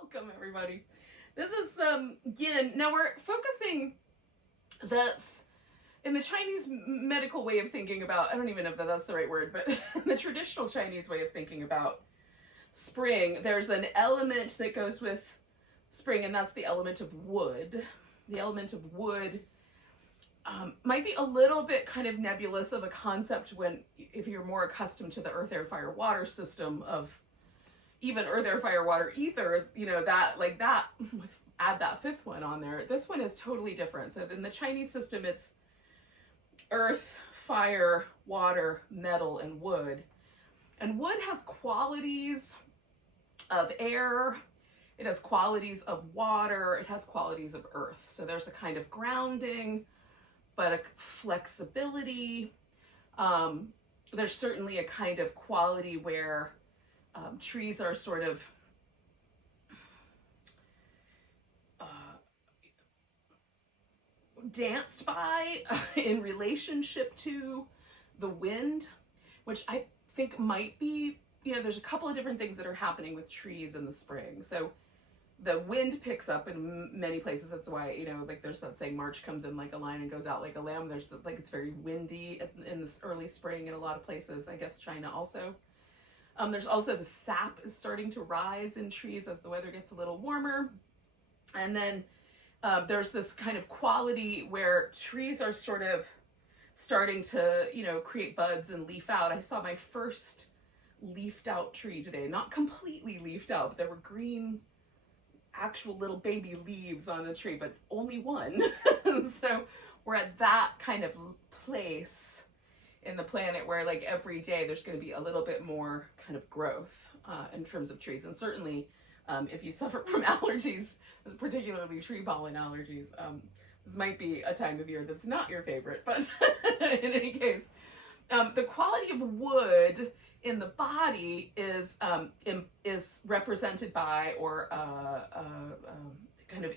Welcome, everybody. This is Yin. Now we're focusing this in the Chinese medical way of thinking about, I don't even know if that's the right word, but in the traditional Chinese way of thinking about spring, there's an element that goes with spring, and that's the element of wood. The element of wood might be a little bit kind of nebulous of a concept if you're more accustomed to the earth, air, fire, water system of even earth, air, fire, water, ether, add that fifth one on there. This one is totally different. So in the Chinese system, it's earth, fire, water, metal, and wood. And wood has qualities of air, it has qualities of water, it has qualities of earth. So there's a kind of grounding, but a flexibility. There's certainly a kind of quality where trees are sort of danced by in relationship to the wind, which I think might be, there's a couple of different things that are happening with trees in the spring. So the wind picks up in many places. That's why, there's that saying, March comes in like a lion and goes out like a lamb. There's it's very windy in this early spring in a lot of places. I guess China also. There's also the sap is starting to rise in trees as the weather gets a little warmer. And then there's this kind of quality where trees are sort of starting to, create buds and leaf out. I saw my first leafed out tree today, not completely leafed out, but there were green, actual little baby leaves on the tree, but only one. So we're at that kind of place in the planet where every day there's going to be a little bit more kind of growth in terms of trees. And certainly if you suffer from allergies, particularly tree pollen allergies, this might be a time of year that's not your favorite, but in any case, the quality of wood in the body is represented by or kind of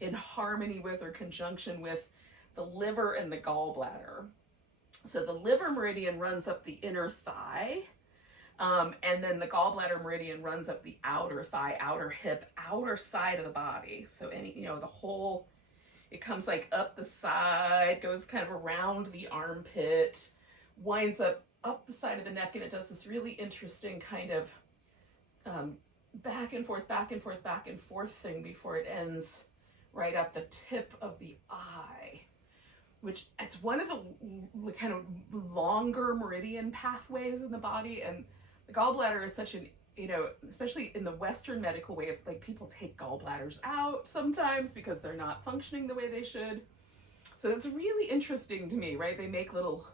in harmony with or conjunction with the liver and the gallbladder. So the liver meridian runs up the inner thigh, and then the gallbladder meridian runs up the outer thigh, outer hip, outer side of the body. So the whole, it comes up the side, goes kind of around the armpit, winds up the side of the neck, and it does this really interesting kind of back and forth thing before it ends right at the tip of the eye, which it's one of the kind of longer meridian pathways in the body. And the gallbladder is such an, especially in the Western medical way of people take gallbladders out sometimes because they're not functioning the way they should. So it's really interesting to me, right? They make little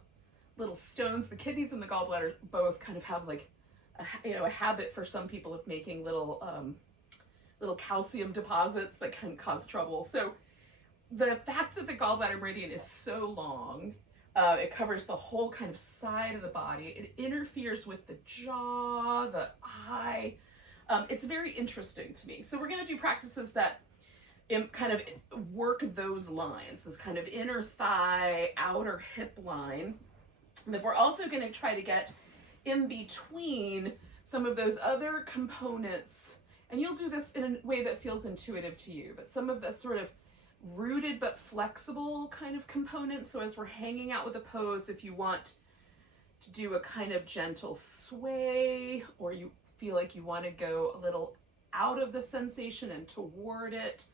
stones. The kidneys and the gallbladder both kind of have a habit for some people of making little calcium deposits that can cause trouble. So the fact that the gallbladder meridian is so long, it covers the whole kind of side of the body. It interferes with the jaw, the eye. It's very interesting to me. So we're going to do practices that kind of work those lines, this kind of inner thigh, outer hip line. But we're also going to try to get in between some of those other components. And you'll do this in a way that feels intuitive to you, but some of the sort of rooted but flexible kind of components. So as we're hanging out with a pose, if you want to do a kind of gentle sway, or you feel like you want to go a little out of the sensation and toward it,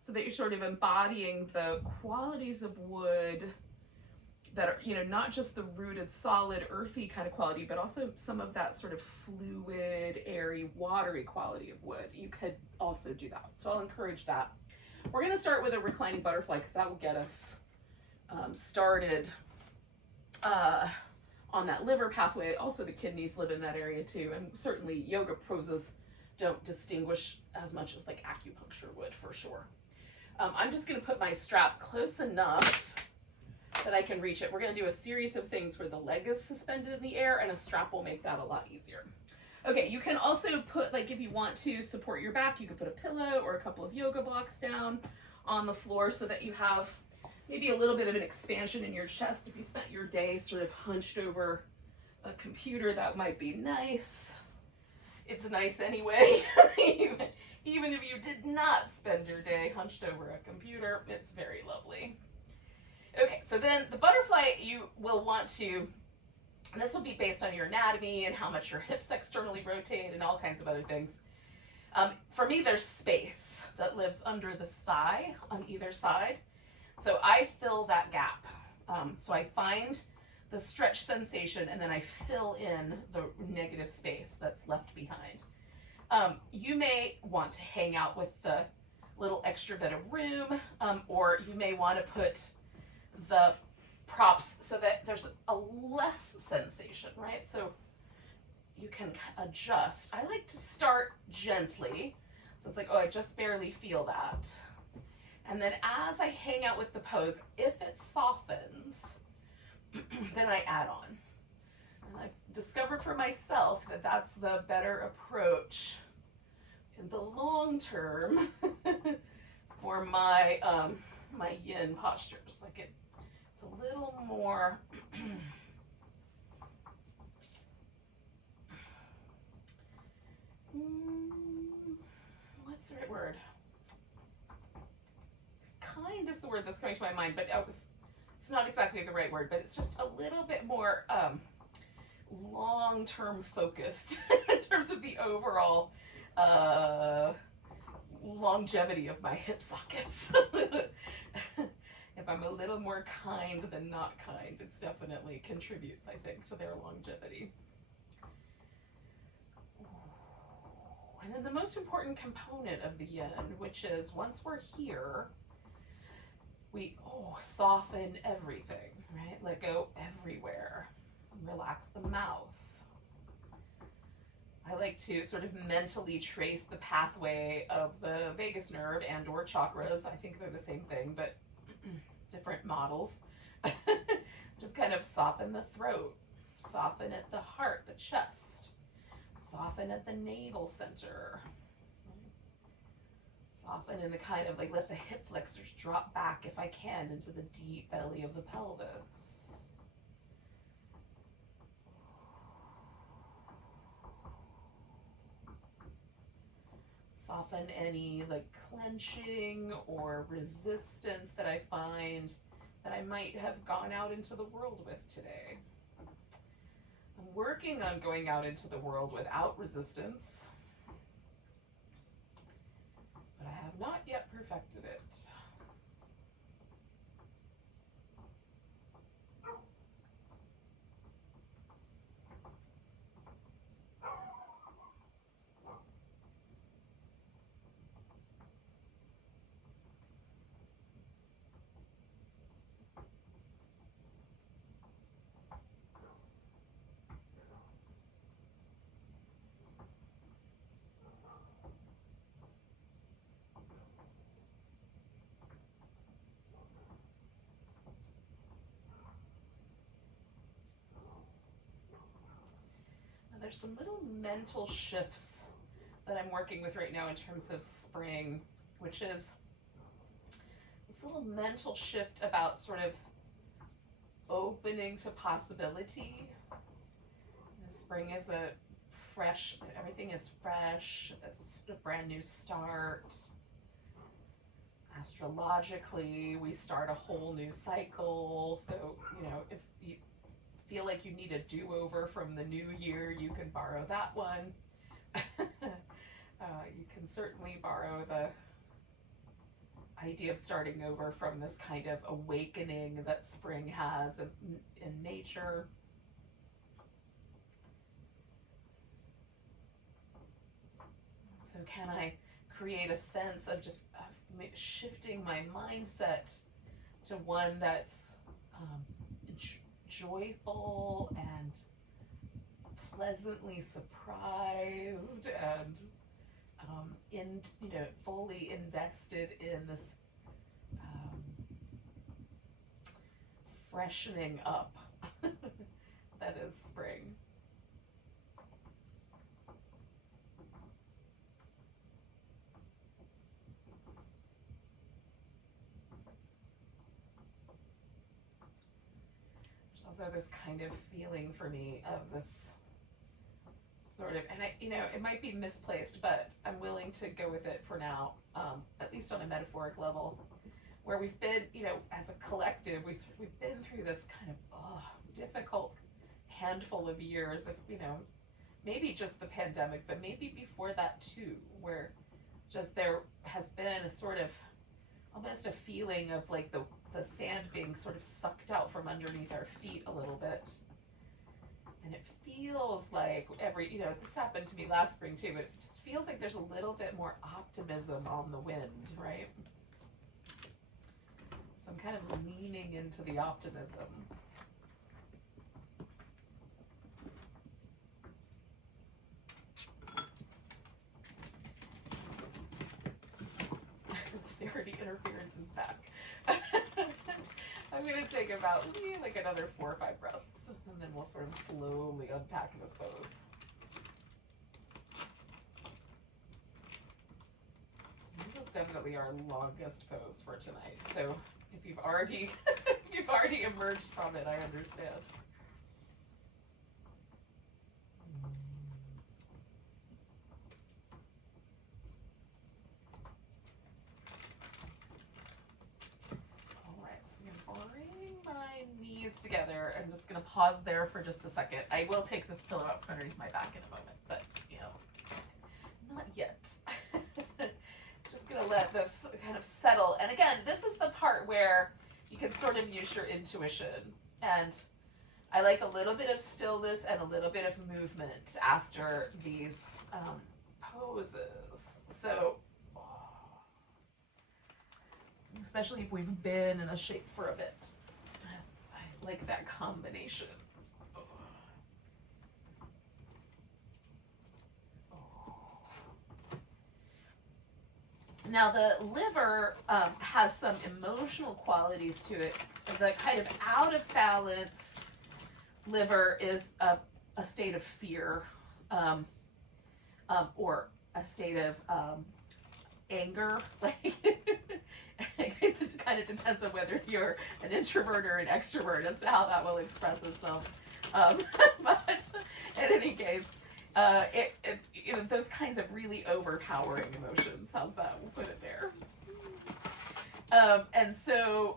so that you're sort of embodying the qualities of wood that are, not just the rooted, solid, earthy kind of quality, but also some of that sort of fluid, airy, watery quality of wood. You could also do that. So I'll encourage that. We're going to start with a reclining butterfly because that will get us started on that liver pathway. Also, the kidneys live in that area too. And certainly yoga poses don't distinguish as much as acupuncture would, for sure. I'm just going to put my strap close enough that I can reach it. We're going to do a series of things where the leg is suspended in the air, and a strap will make that a lot easier. Okay, you can also put, if you want to support your back, you could put a pillow or a couple of yoga blocks down on the floor so that you have maybe a little bit of an expansion in your chest. If you spent your day sort of hunched over a computer, that might be nice. It's nice anyway. Even if you did not spend your day hunched over a computer, it's very lovely. Okay, so then the butterfly, you will want to, and this will be based on your anatomy and how much your hips externally rotate and all kinds of other things. For me, there's space that lives under this thigh on either side. So I fill that gap. So I find the stretch sensation and then I fill in the negative space that's left behind. You may want to hang out with the little extra bit of room, or you may want to put the props so that there's a less sensation, right? So you can adjust. I like to start gently. So it's like, oh, I just barely feel that. And then as I hang out with the pose, if it softens, then I add on. And I've discovered for myself that that's the better approach in the long term for my my yin postures. Like it's a little more what's the right word? Kind is the word that's coming to my mind, but it's not exactly the right word, but it's just a little bit more long-term focused in terms of the overall longevity of my hip sockets. If I'm a little more kind than not kind, it's definitely contributes, I think, to their longevity. And then the most important component of the yin, which is once we're here, we soften everything, right? Let go everywhere. Relax the mouth. I like to sort of mentally trace the pathway of the vagus nerve and or chakras. I think they're the same thing, but different models. Just kind of soften the throat, soften at the heart, the chest, soften at the navel center. Soften in the kind of like let the hip flexors drop back if I can into the deep belly of the pelvis. Soften any like clenching or resistance that I find that I might have gone out into the world with today. I'm working on going out into the world without resistance, but I have not yet perfected it. There's some little mental shifts that I'm working with right now in terms of spring, which is this little mental shift about sort of opening to possibility. And spring is a fresh, everything is fresh, it's a brand new start. Astrologically, we start a whole new cycle. So, if you feel like you need a do-over from the new year, you can borrow that one. You can certainly borrow the idea of starting over from this kind of awakening that spring has in nature. So can I create a sense of just shifting my mindset to one that's joyful and pleasantly surprised and fully invested in this freshening up that is spring. There's also this kind of feeling for me of this sort of, and it might be misplaced, but I'm willing to go with it for now, at least on a metaphoric level, where we've been, as a collective, we've been through this kind of difficult handful of years of, maybe just the pandemic, but maybe before that too, where just there has been a sort of, almost a feeling of like the sand being sort of sucked out from underneath our feet a little bit. And it feels like this happened to me last spring too, but it just feels like there's a little bit more optimism on the wind, right? So I'm kind of leaning into the optimism. Therapy interference is back. I'm going to take about like another 4 or 5 breaths, and then we'll sort of slowly unpack this pose. This is definitely our longest pose for tonight. So if you've already emerged from it, I understand. Together. I'm just going to pause there for just a second. I will take this pillow up from underneath my back in a moment, but not yet. Just going to let this kind of settle. And again, this is the part where you can sort of use your intuition. And I like a little bit of stillness and a little bit of movement after these poses. So, especially if we've been in a shape for a bit. Like that combination. Now the liver has some emotional qualities to it. The kind of out of balance liver is a state of fear, or a state of anger. Like I guess it kind of depends on whether you're an introvert or an extrovert as to how that will express itself. But in any case, it's those kinds of really overpowering emotions. How's that? We'll put it there. And so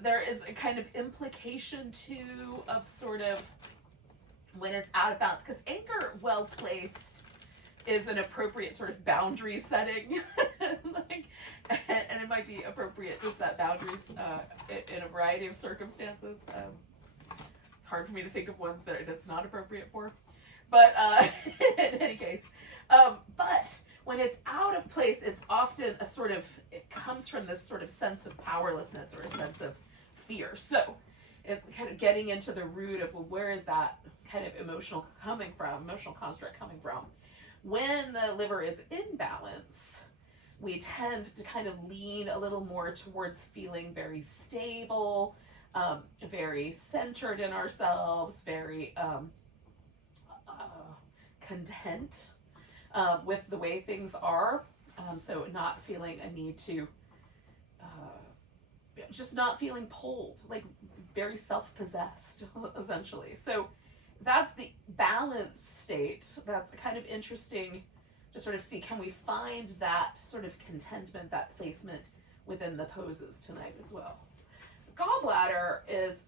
there is a kind of implication too of sort of when it's out of balance, because anger well placed is an appropriate sort of boundary setting. And it might be appropriate to set boundaries in a variety of circumstances. It's hard for me to think of ones that it's not appropriate for. But in any case, but when it's out of place, it's often it comes from this sort of sense of powerlessness or a sense of fear. So it's kind of getting into the root of, well, where is that kind of emotional construct coming from? When the liver is in balance, we tend to kind of lean a little more towards feeling very stable, very centered in ourselves, very content with the way things are. So not feeling a need to, just not feeling pulled, like very self-possessed, essentially. So that's the balanced state. That's kind of interesting to sort of see, can we find that sort of contentment, that placement within the poses tonight as well. Gallbladder is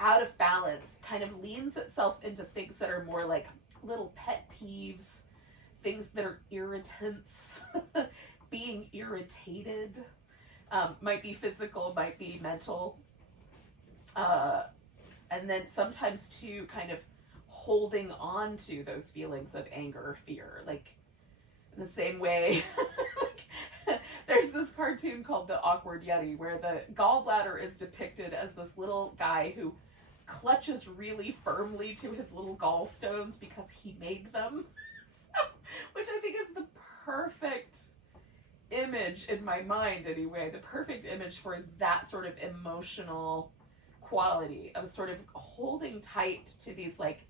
out of balance, kind of leans itself into things that are more like little pet peeves, things that are irritants, being irritated, might be physical, might be mental, and then sometimes too kind of holding on to those feelings of anger or fear, like in the same way. There's this cartoon called The Awkward Yeti where the gallbladder is depicted as this little guy who clutches really firmly to his little gallstones because he made them. So, which I think is the perfect image in my mind anyway, the perfect image for that sort of emotional quality of sort of holding tight to these like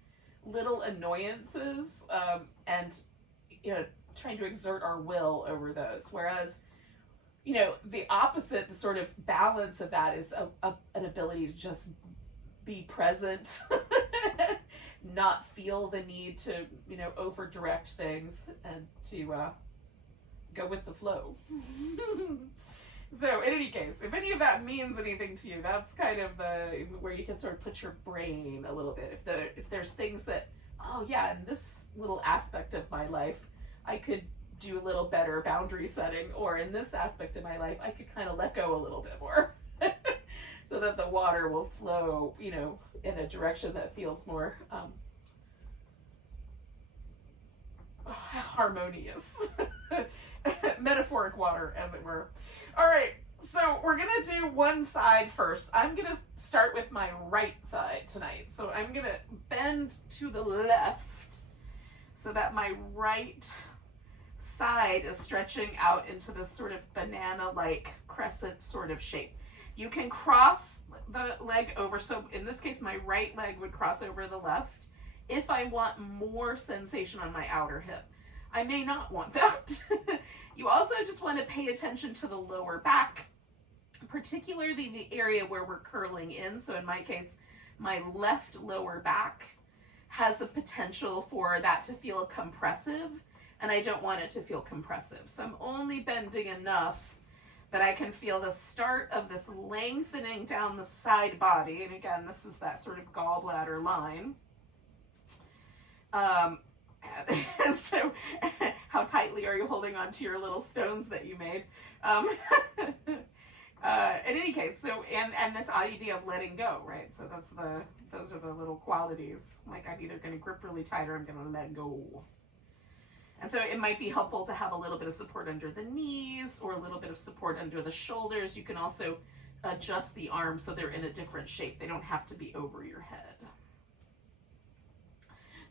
little annoyances, and trying to exert our will over those, whereas the opposite, the sort of balance of that is an ability to just be present not feel the need to, you know, over direct things and to go with the flow. So in any case, if any of that means anything to you, that's kind of the where you can sort of put your brain a little bit. If there's things that, oh yeah, in this little aspect of my life, I could do a little better boundary setting, or in this aspect of my life, I could kind of let go a little bit more, so that the water will flow, you know, in a direction that feels more harmonious. Metaphoric water, as it were. All right, so we're gonna do one side first. I'm gonna start with my right side tonight. So I'm gonna bend to the left so that my right side is stretching out into this sort of banana-like crescent sort of shape. You can cross the leg over. So in this case, my right leg would cross over the left if I want more sensation on my outer hip. I may not want that. You also just want to pay attention to the lower back, particularly the area where we're curling in. So in my case, my left lower back has a potential for that to feel compressive, and I don't want it to feel compressive. So I'm only bending enough that I can feel the start of this lengthening down the side body. And again, this is that sort of gallbladder line. So how tightly are you holding on to your little stones that you made? In any case, so and this idea of letting go, right? So those are the little qualities. Like, I'm either going to grip really tight or I'm going to let go. And so it might be helpful to have a little bit of support under the knees or a little bit of support under the shoulders. You can also adjust the arms so they're in a different shape. They don't have to be over your head.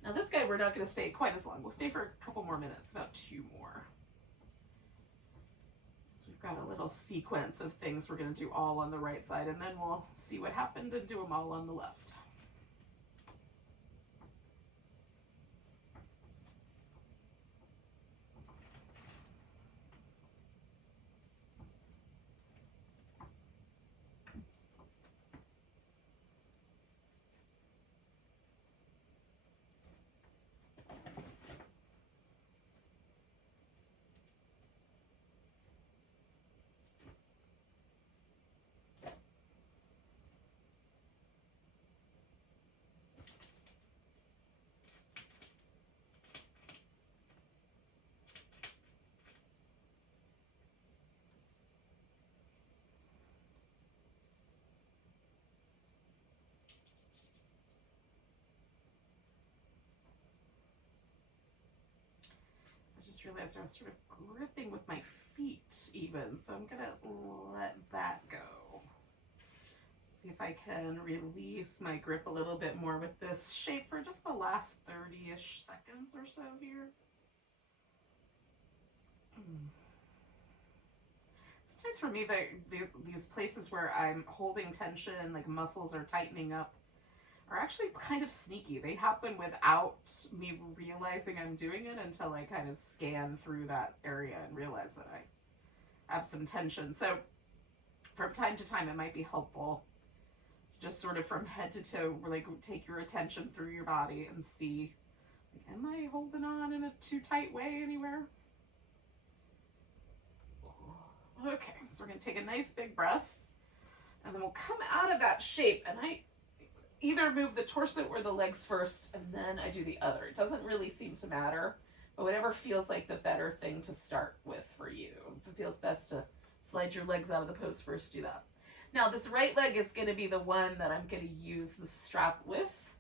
Now this guy, we're not going to stay quite as long. We'll stay for a couple more minutes, about 2 more. So we've got a little sequence of things we're going to do all on the right side, and then we'll see what happened and do them all on the left. Realized I was sort of gripping with my feet even, so I'm gonna let that go. See if I can release my grip a little bit more with this shape for just the last 30-ish seconds or so here. Sometimes for me, these places where I'm holding tension, like muscles are tightening up, are actually kind of sneaky. They happen without me realizing I'm doing it until I kind of scan through that area and realize that I have some tension. So from time to time, it might be helpful just sort of from head to toe, like take your attention through your body and see, like, am I holding on in a too tight way anywhere? Okay, so we're gonna take a nice big breath, and then we'll come out of that shape, and I either move the torso or the legs first, and then I do the other. It doesn't really seem to matter, but whatever feels like the better thing to start with for you. If it feels best to slide your legs out of the pose first, do that. Now this right leg is going to be the one that I'm going to use the strap with.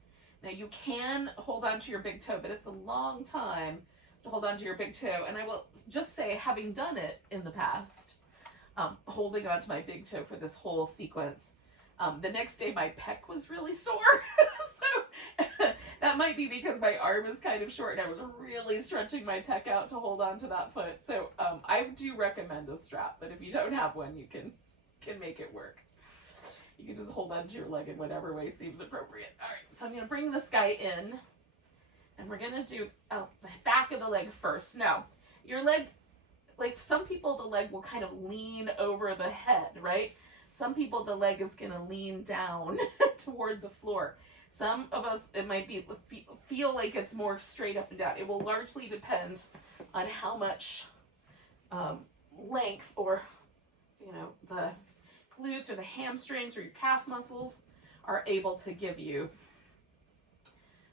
Now you can hold on to your big toe, but it's a long time to hold on to your big toe. And I will just say, having done it in the past, holding on to my big toe for this whole sequence, the next day my pec was really sore. So that might be because my arm is kind of short and I was really stretching my pec out to hold on to that foot. So I do recommend a strap, but if you don't have one, you can make it work. You can just hold on to your leg in whatever way seems appropriate. All right, so I'm going to bring this guy in, and we're going to do the back of the leg first. Now, your leg, like some people, the leg will kind of lean over the head, right? Some people, the leg is going to lean down toward the floor. Some of us, it might be feel like it's more straight up and down. It will largely depend on how much length, or the glutes or the hamstrings or your calf muscles are able to give you.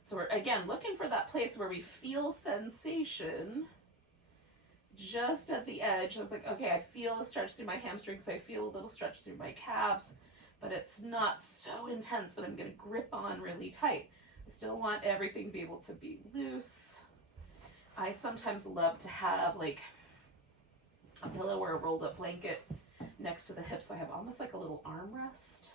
So we're, again, looking for that place where we feel sensation just at the edge. It's like, okay, I feel a stretch through my hamstrings, I feel a little stretch through my calves, but it's not so intense that I'm going to grip on really tight. I still want everything to be able to be loose. I sometimes love to have like a pillow or a rolled up blanket next to the hip, so I have almost like a little armrest.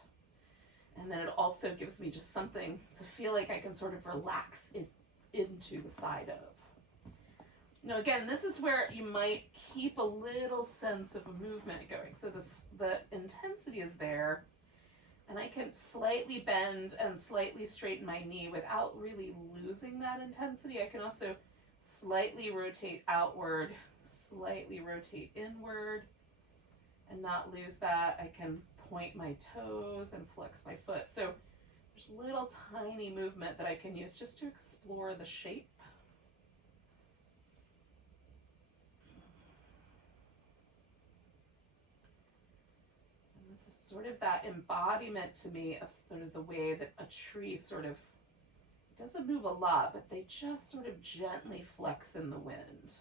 And then it also gives me just something to feel like I can sort of relax it into the side of. Again, this is where you might keep a little sense of a movement going. So the intensity is there, and I can slightly bend and slightly straighten my knee without really losing that intensity. I can also slightly rotate outward, slightly rotate inward, and not lose that. I can point my toes and flex my foot. So there's little tiny movement that I can use just to explore the shape. And this is sort of that embodiment to me of sort of the way that a tree sort of doesn't move a lot, but they just sort of gently flex in the wind.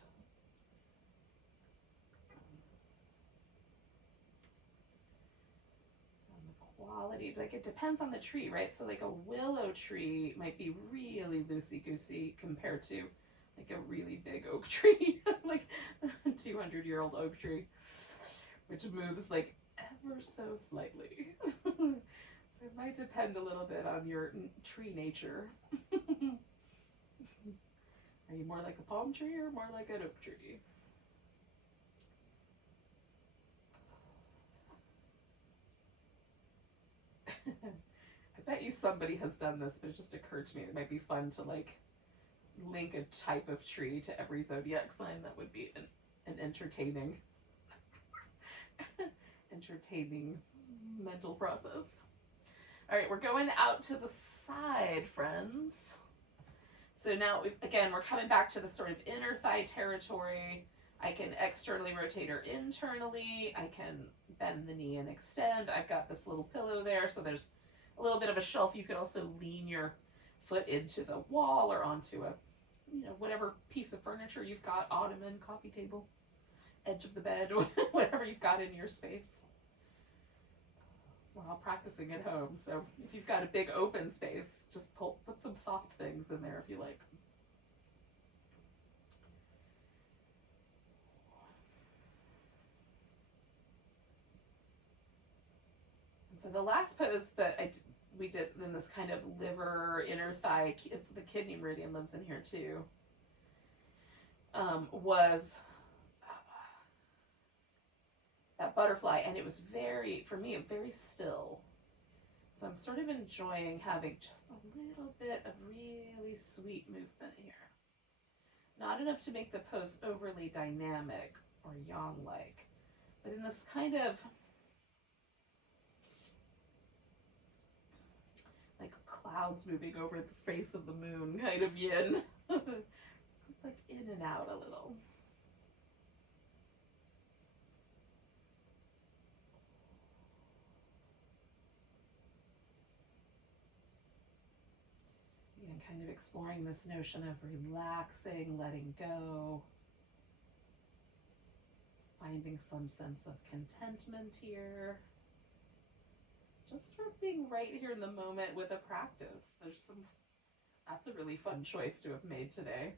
Quality, like it depends on the tree, right? So like a willow tree might be really loosey-goosey compared to like a really big oak tree, like a 200-year-old oak tree, which moves like ever so slightly. So it might depend a little bit on your tree nature. Are you more like a palm tree or more like an oak tree? I bet you somebody has done this, but it just occurred to me it might be fun to like link a type of tree to every zodiac sign. That would be an entertaining mental process. All right, we're going out to the side, friends. So now, again, we're coming back to the sort of inner thigh territory. I can externally rotate or internally. I can bend the knee and extend. I've got this little pillow there, so there's a little bit of a shelf. You could also lean your foot into the wall or onto a, whatever piece of furniture you've got, ottoman, coffee table, edge of the bed, whatever you've got in your space. We're all practicing at home, so if you've got a big open space, just put some soft things in there if you like. So the last pose that we did in this kind of liver, inner thigh, it's the kidney meridian lives in here too, was that butterfly, and it was for me, very still. So I'm sort of enjoying having just a little bit of really sweet movement here. Not enough to make the pose overly dynamic or yang-like, but in this kind of like clouds moving over the face of the moon kind of yin. It's like in and out a little. And kind of exploring this notion of relaxing, letting go, finding some sense of contentment here. Just sort of being right here in the moment with a practice. That's a really fun choice to have made today.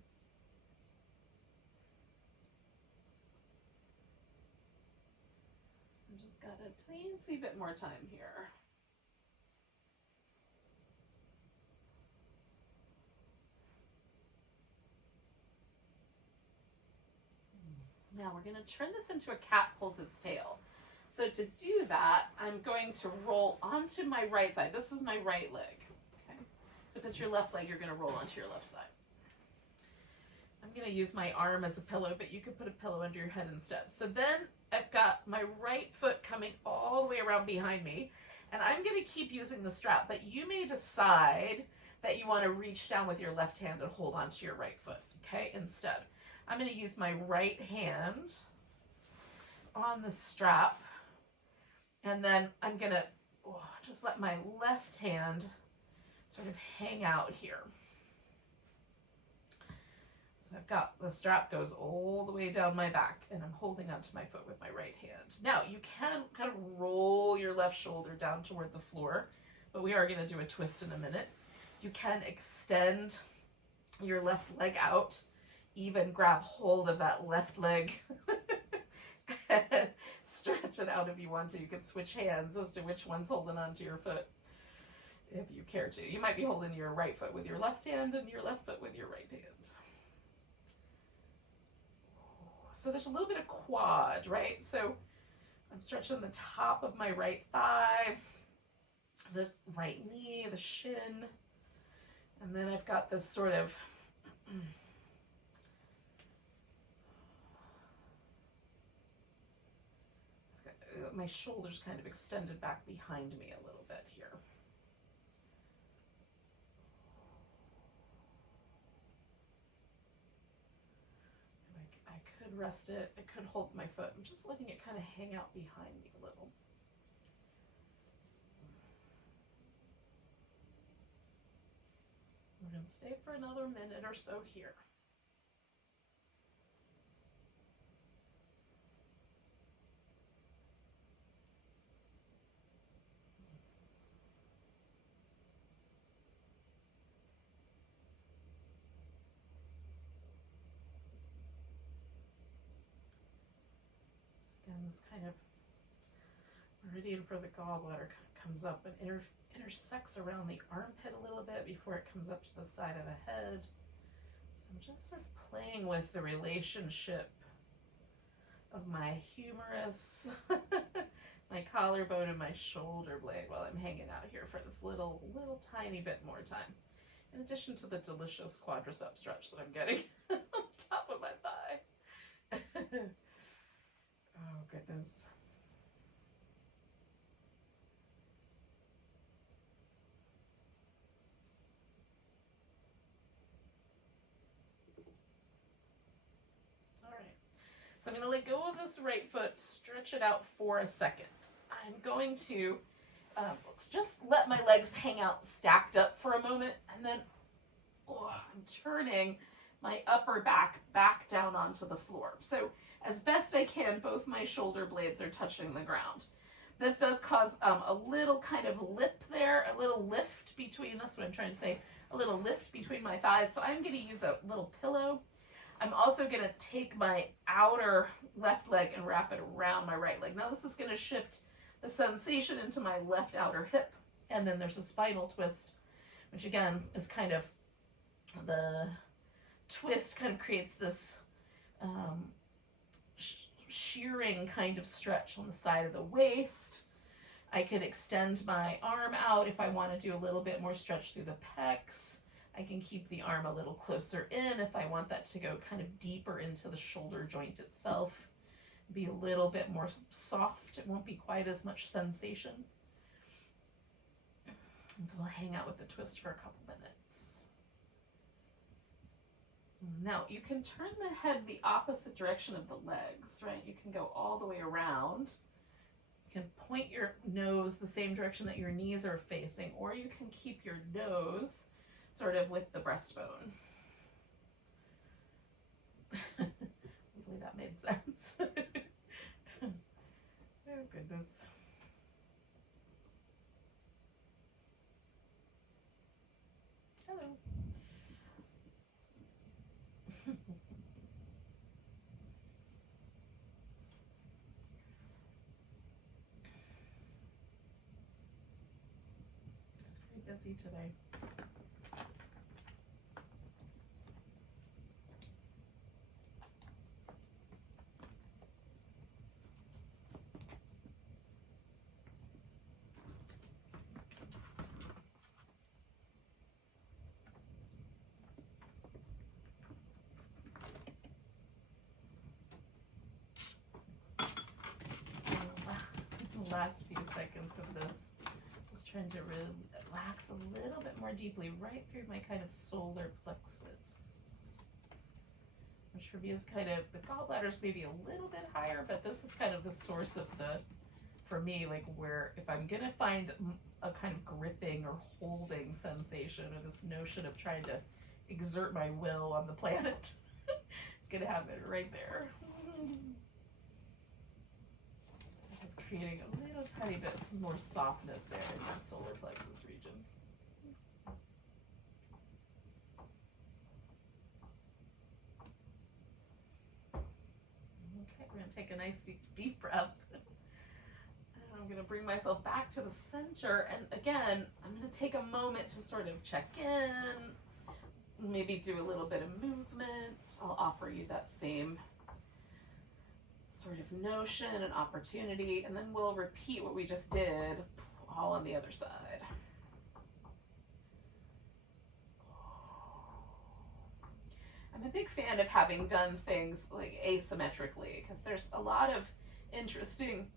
I just got a teensy bit more time here. Now we're going to turn this into a cat pulls its tail. So to do that, I'm going to roll onto my right side. This is my right leg. Okay. So if it's your left leg, you're going to roll onto your left side. I'm going to use my arm as a pillow, but you could put a pillow under your head instead. So then I've got my right foot coming all the way around behind me, and I'm going to keep using the strap, but you may decide that you want to reach down with your left hand and hold onto your right foot. Okay, instead, I'm going to use my right hand on the strap, and then I'm going to just let my left hand sort of hang out here. So I've got the strap goes all the way down my back, and I'm holding onto my foot with my right hand. Now you can kind of roll your left shoulder down toward the floor, but we are going to do a twist in a minute. You can extend your left leg out, even grab hold of that left leg and stretch it out if you want to. You can switch hands as to which one's holding onto your foot if you care to. You might be holding your right foot with your left hand and your left foot with your right hand. So there's a little bit of quad, right? So I'm stretching the top of my right thigh, the right knee, the shin, and then I've got this sort of my shoulders kind of extended back behind me a little bit here. I could rest it, I could hold my foot. I'm just letting it kind of hang out behind me a little. We're going to stay for another minute or so here. Again, this kind of meridian for the gallbladder kind of comes up and intersects around the armpit a little bit before it comes up to the side of the head. So I'm just sort of playing with the relationship of my humerus, my collarbone, and my shoulder blade while I'm hanging out here for this little tiny bit more time. In addition to the delicious quadricep stretch that I'm getting on top of my thigh. Oh, goodness. All right. So I'm going to let go of this right foot, stretch it out for a second. I'm going to just let my legs hang out stacked up for a moment, and then I'm turning my upper back down onto the floor. So as best I can, both my shoulder blades are touching the ground. This does cause a little kind of lip there, a little lift between, that's what I'm trying to say, a little lift between my thighs. So I'm going to use a little pillow. I'm also going to take my outer left leg and wrap it around my right leg. Now this is going to shift the sensation into my left outer hip. And then there's a spinal twist, which again is kind of, the twist kind of creates this shearing kind of stretch on the side of the waist. I could extend my arm out if I want to do a little bit more stretch through the pecs. I can keep the arm a little closer in if I want that to go kind of deeper into the shoulder joint itself. Be a little bit more soft. It won't be quite as much sensation. And so we'll hang out with the twist for a couple minutes. Now, you can turn the head the opposite direction of the legs, right? You can go all the way around. You can point your nose the same direction that your knees are facing, or you can keep your nose sort of with the breastbone. Hopefully that made sense. Oh, goodness. Hello. It's very busy today. Last few seconds of this, just trying to relax a little bit more deeply right through my kind of solar plexus, which for me is kind of, the gallbladder's maybe a little bit higher, but this is kind of the source of the, for me, like where if I'm gonna find a kind of gripping or holding sensation, or this notion of trying to exert my will on the planet, it's gonna happen right there. It's creating a little tiny bit more softness there in that solar plexus region. Okay, we're gonna take a nice deep breath. I'm going to bring myself back to the center, and again, I'm going to take a moment to sort of check in, maybe do a little bit of movement. I'll offer you that same sort of notion and opportunity, and then we'll repeat what we just did, all on the other side. I'm a big fan of having done things like asymmetrically, because there's a lot of interesting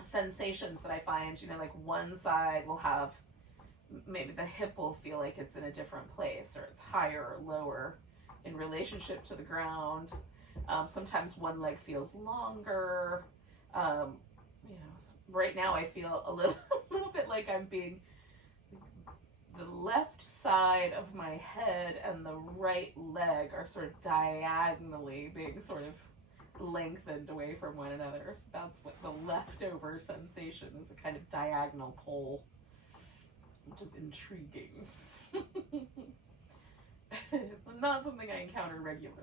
sensations that I find, you know, like one side will have, maybe the hip will feel like it's in a different place, or it's higher or lower in relationship to the ground. Sometimes one leg feels longer. You know, right now I feel a little bit like I'm being, the left side of my head and the right leg are sort of diagonally being sort of lengthened away from one another. So that's what the leftover sensation is, a kind of diagonal pull, which is intriguing. It's not something I encounter regularly.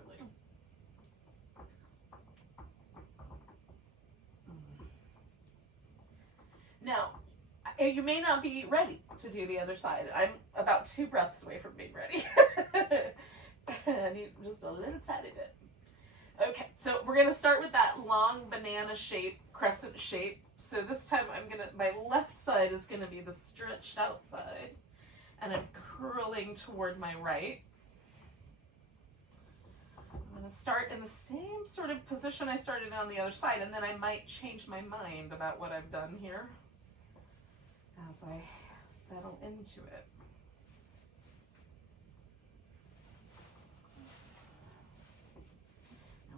Now, you may not be ready to do the other side. I'm about 2 breaths away from being ready. I need just a little tiny bit. Okay, so we're gonna start with that long banana shape, crescent shape. So this time my left side is gonna be the stretched out side, and I'm curling toward my right. I'm gonna start in the same sort of position I started on the other side, and then I might change my mind about what I've done here as I settle into it.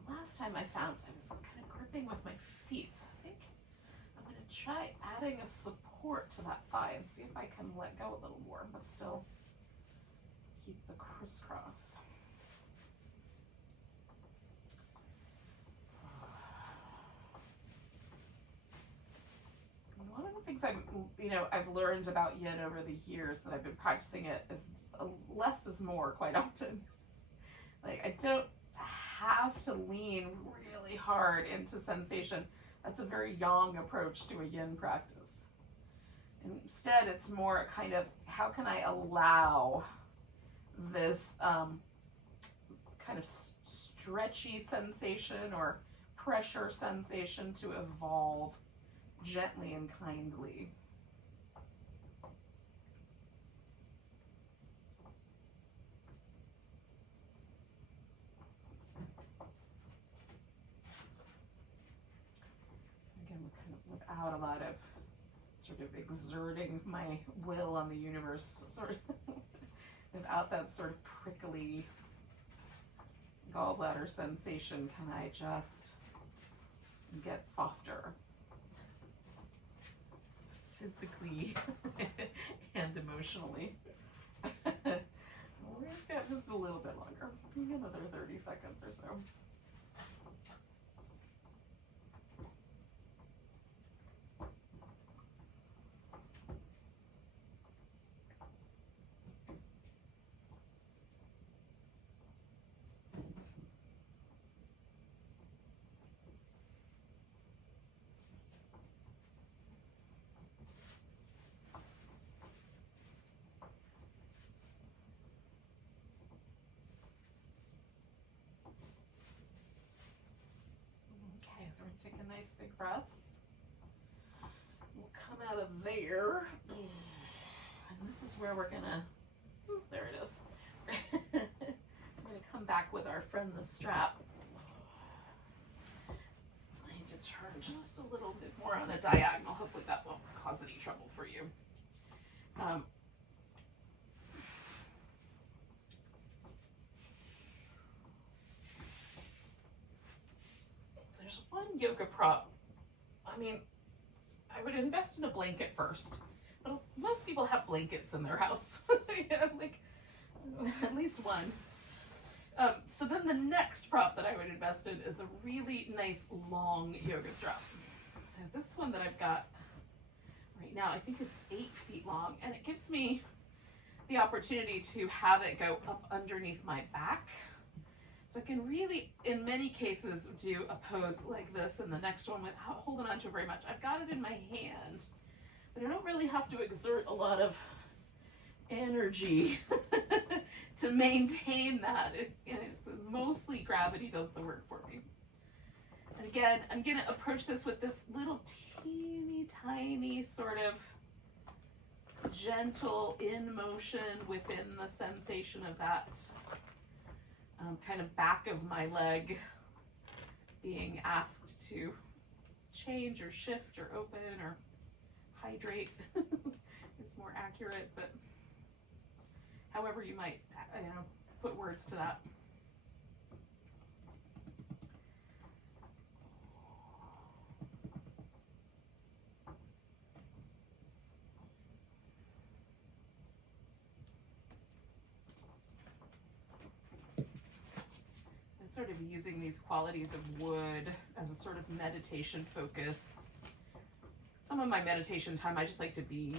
Last time I found I was kind of gripping with my feet, so I think I'm going to try adding a support to that thigh and see if I can let go a little more, but still keep the crisscross. One of the things I've learned about Yin over the years that I've been practicing it is less is more quite often. Like, I don't have to lean really hard into sensation. That's a very yang approach to a Yin practice. Instead, it's more kind of, how can I allow this kind of stretchy sensation or pressure sensation to evolve gently and kindly. Without a lot of sort of exerting my will on the universe, sort of without that sort of prickly gallbladder sensation, can I just get softer physically and emotionally? We've got just a little bit longer, maybe another 30 seconds or so. So we're going to take a nice big breath. We'll come out of there. And this is where we're going to, there it is. We're going to come back with our friend the strap. I need to turn just a little bit more on a diagonal. Hopefully that won't cause any trouble for you. Um, there's one yoga prop. I mean, I would invest in a blanket first. But most people have blankets in their house. Like at least one. So then the next prop that I would invest in is a really nice long yoga strap. So this one that I've got right now, I think is 8 feet long, and it gives me the opportunity to have it go up underneath my back. So I can really, in many cases, do a pose like this and the next one without holding on to it very much. I've got it in my hand, but I don't really have to exert a lot of energy to maintain that. Mostly gravity does the work for me. And again, I'm going to approach this with this little teeny tiny sort of gentle in motion within the sensation of that kind of back of my leg being asked to change or shift or open or hydrate is more accurate, but however you might, put words to that. And sort of using these qualities of wood as a sort of meditation focus. Some of my meditation time, I just like to be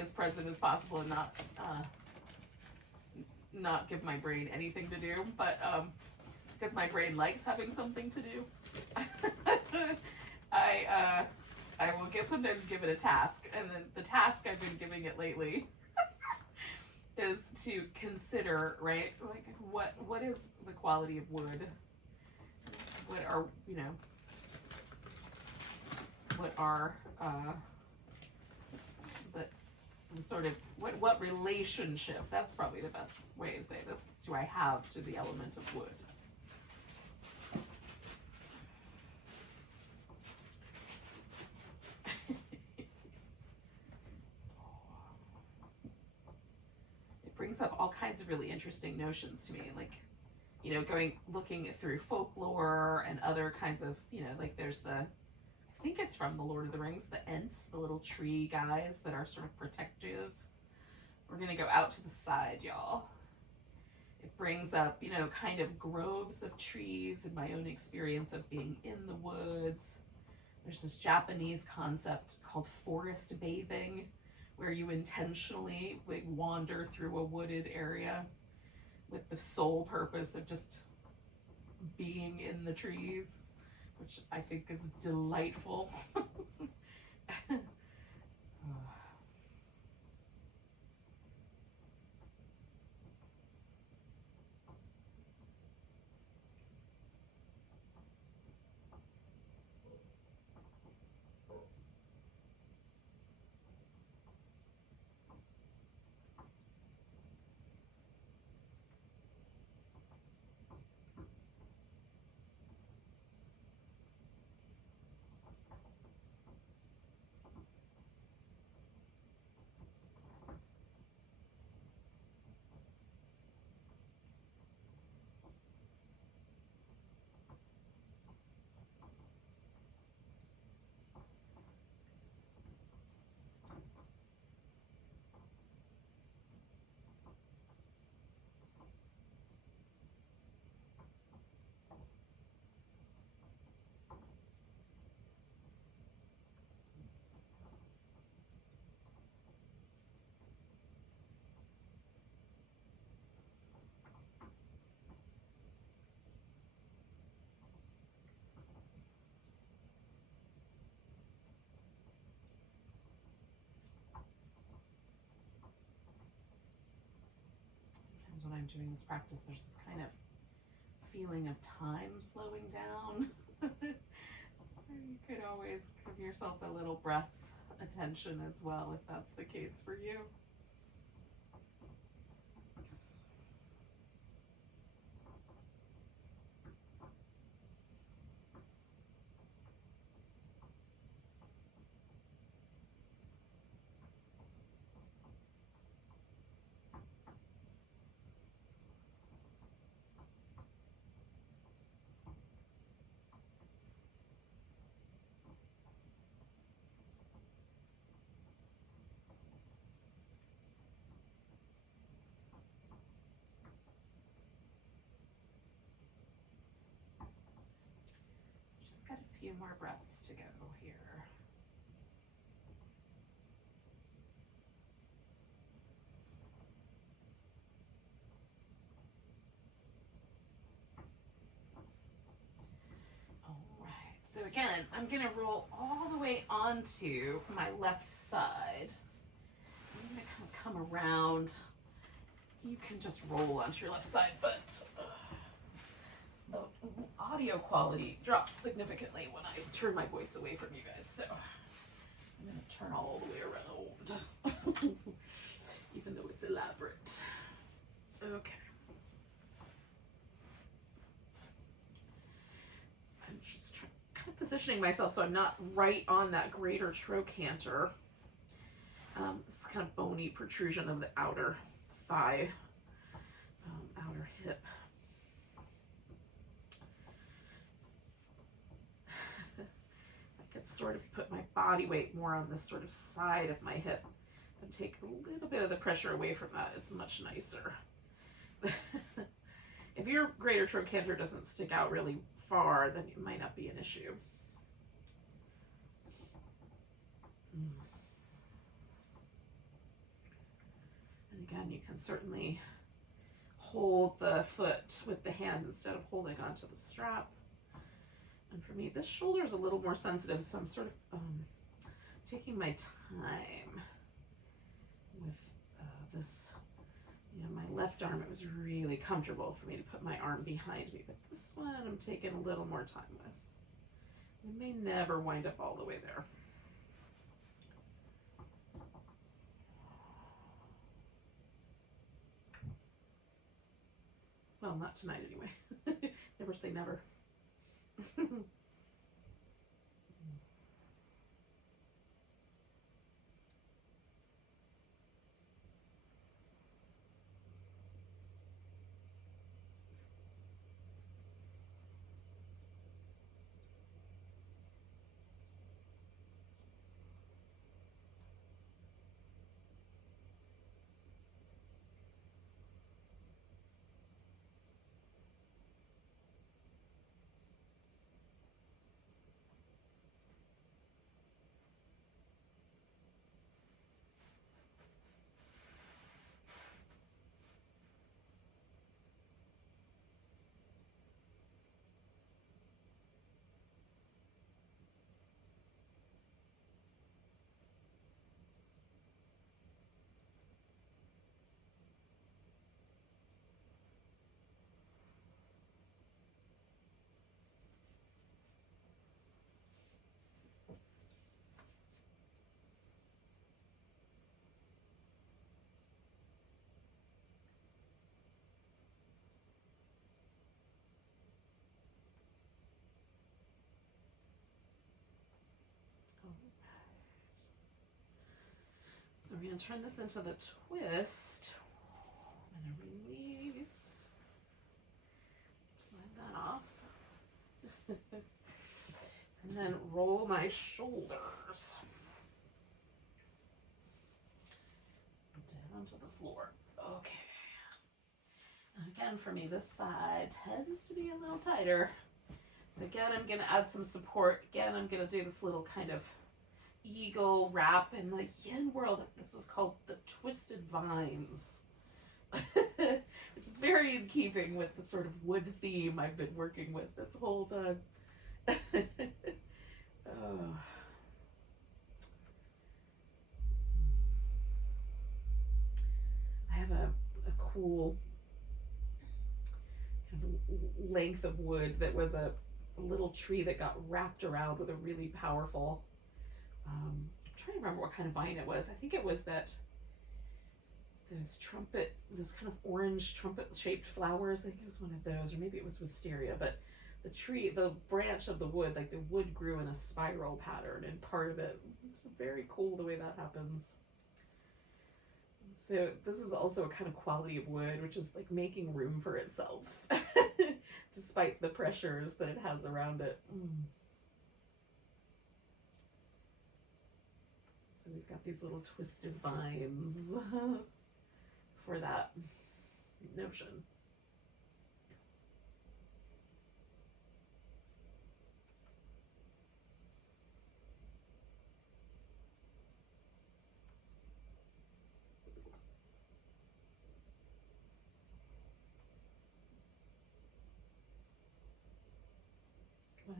as present as possible and not give my brain anything to do, but because my brain likes having something to do, I will sometimes give it a task, and then the task I've been giving it lately is to consider, right, like what is the quality of wood? What are the sort of what relationship, that's probably the best way to say this, do I have to the element of wood? It brings up all kinds of really interesting notions to me, like looking through folklore and other kinds of, like there's I think it's from the Lord of the Rings, the Ents, the little tree guys that are sort of protective. We're gonna go out to the side, y'all. It brings up, kind of groves of trees in my own experience of being in the woods. There's this Japanese concept called forest bathing, where you intentionally wander through a wooded area with the sole purpose of just being in the trees, which I think is delightful. When I'm doing this practice, there's this kind of feeling of time slowing down. So you could always give yourself a little breath attention as well, if that's the case for you. few more breaths to go here. All right, so again, I'm gonna roll all the way onto my left side. I'm gonna kind of come around. You can just roll onto your left side, but the audio quality drops significantly when I turn my voice away from you guys, so I'm gonna turn all the way around, even though it's elaborate. Okay. I'm just kind of positioning myself so I'm not right on that greater trochanter. This kind of bony protrusion of the outer thigh, outer hip. I could sort of put my body weight more on this sort of side of my hip and take a little bit of the pressure away from that. It's much nicer. If your greater trochanter doesn't stick out really far, then it might not be an issue. And again, you can certainly hold the foot with the hand instead of holding onto the strap. And for me, this shoulder is a little more sensitive, so I'm sort of taking my time with this. You know, my left arm, it was really comfortable for me to put my arm behind me, but this one I'm taking a little more time with. We may never wind up all the way there. Well, not tonight anyway. Never say never. So we're going to turn this into the twist. I'm going to release. Slide that off. And then roll my shoulders down to the floor. Okay. And again, for me, this side tends to be a little tighter. So again, I'm going to add some support. Again, I'm going to do this little kind of eagle wrap. In the yin world, this is called the twisted vines, which is very in keeping with the sort of wood theme I've been working with this whole time. Oh. I have a cool kind of length of wood that was a little tree that got wrapped around with a really powerful I'm trying to remember what kind of vine it was. I think it was that this kind of orange trumpet shaped flowers. I think it was one of those, or maybe it was wisteria, but the branch of the wood, like the wood grew in a spiral pattern, and part of it, it's very cool the way that happens. So this is also a kind of quality of wood, which is like making room for itself, despite the pressures that it has around it. So we've got these little twisted vines for that notion.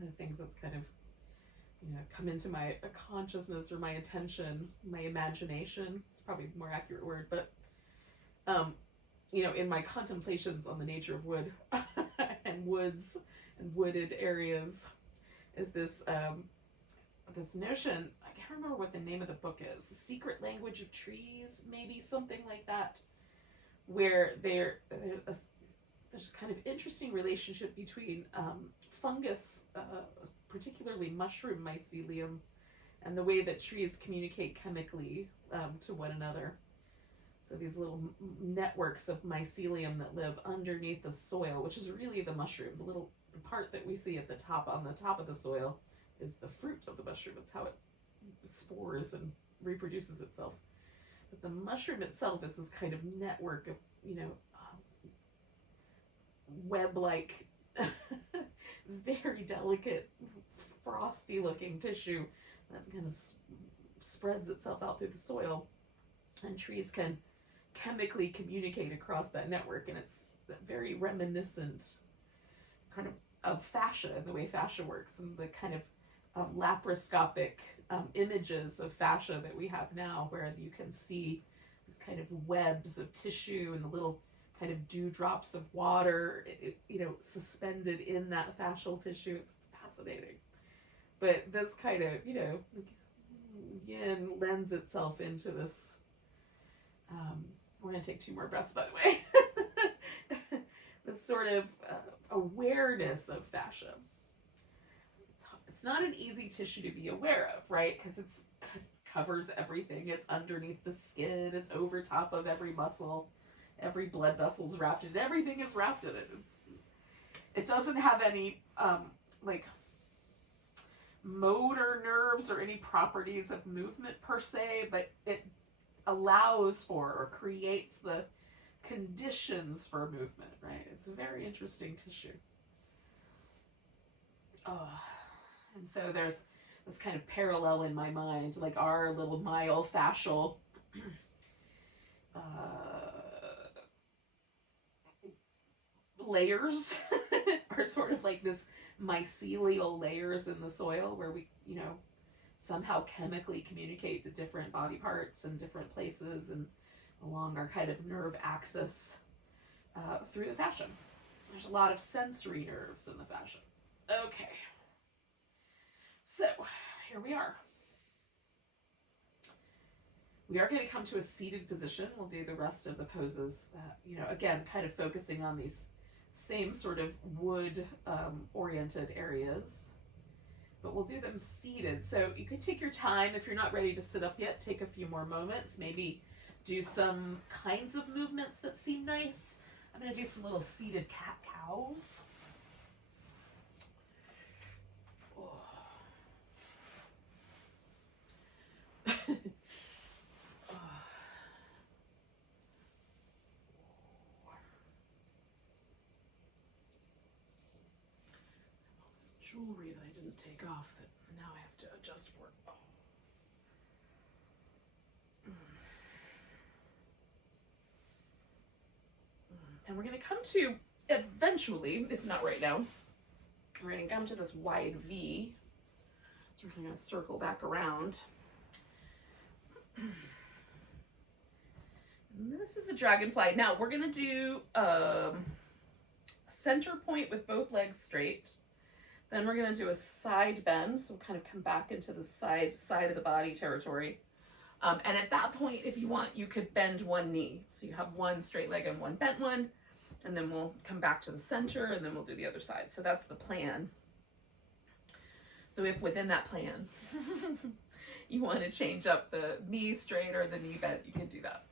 one of the things that's kind of, come into my consciousness or my attention, my imagination, it's probably the more accurate word, but, in my contemplations on the nature of wood and woods and wooded areas is this, this notion, I can't remember what the name of the book is, The Secret Language of Trees, maybe something like that, where there's a kind of interesting relationship between fungus, particularly mushroom mycelium, and the way that trees communicate chemically to one another. So these little networks of mycelium that live underneath the soil, which is really the mushroom. The part that we see at the top, on the top of the soil, is the fruit of the mushroom. It's how it spores and reproduces itself. But the mushroom itself is this kind of network of, web-like, very delicate, frosty-looking tissue that kind of spreads itself out through the soil. And trees can chemically communicate across that network, and it's very reminiscent kind of fascia, the way fascia works, and the kind of laparoscopic images of fascia that we have now, where you can see these kind of webs of tissue and the little kind of dewdrops of water, suspended in that fascial tissue. It's fascinating. But this kind of, yin lends itself into this. We're going to take 2 more breaths, by the way. This sort of awareness of fascia. It's not an easy tissue to be aware of, right? Because it covers everything. It's underneath the skin. It's over top of every muscle. Every blood vessel's wrapped in it. Everything is wrapped in it. It doesn't have any motor nerves or any properties of movement per se, but it allows for or creates the conditions for movement, right? It's a very interesting tissue. And so there's this kind of parallel in my mind, like our little myofascial layers are sort of like this mycelial layers in the soil where we, somehow chemically communicate to different body parts and different places and along our kind of nerve axis through the fascia. There's a lot of sensory nerves in the fascia. Okay. So here we are. We are going to come to a seated position. We'll do the rest of the poses, again, kind of focusing on these same sort of wood oriented areas, but we'll do them seated. So you can take your time. If you're not ready to sit up yet, take a few more moments, maybe do some kinds of movements that seem nice. I'm going to do some little seated cat-cows. Jewelry that I didn't take off that now I have to adjust for. And we're going to come to, eventually, if not right now, we're going to come to this wide V. So we're going to circle back around. And this is a dragonfly. Now we're going to do center point with both legs straight. Then we're going to do a side bend, so we'll kind of come back into the side of the body territory. And at that point, if you want, you could bend one knee. So you have one straight leg and one bent one, and then we'll come back to the center, and then we'll do the other side. So that's the plan. So if within that plan, you want to change up the knee straight or the knee bent, you can do that.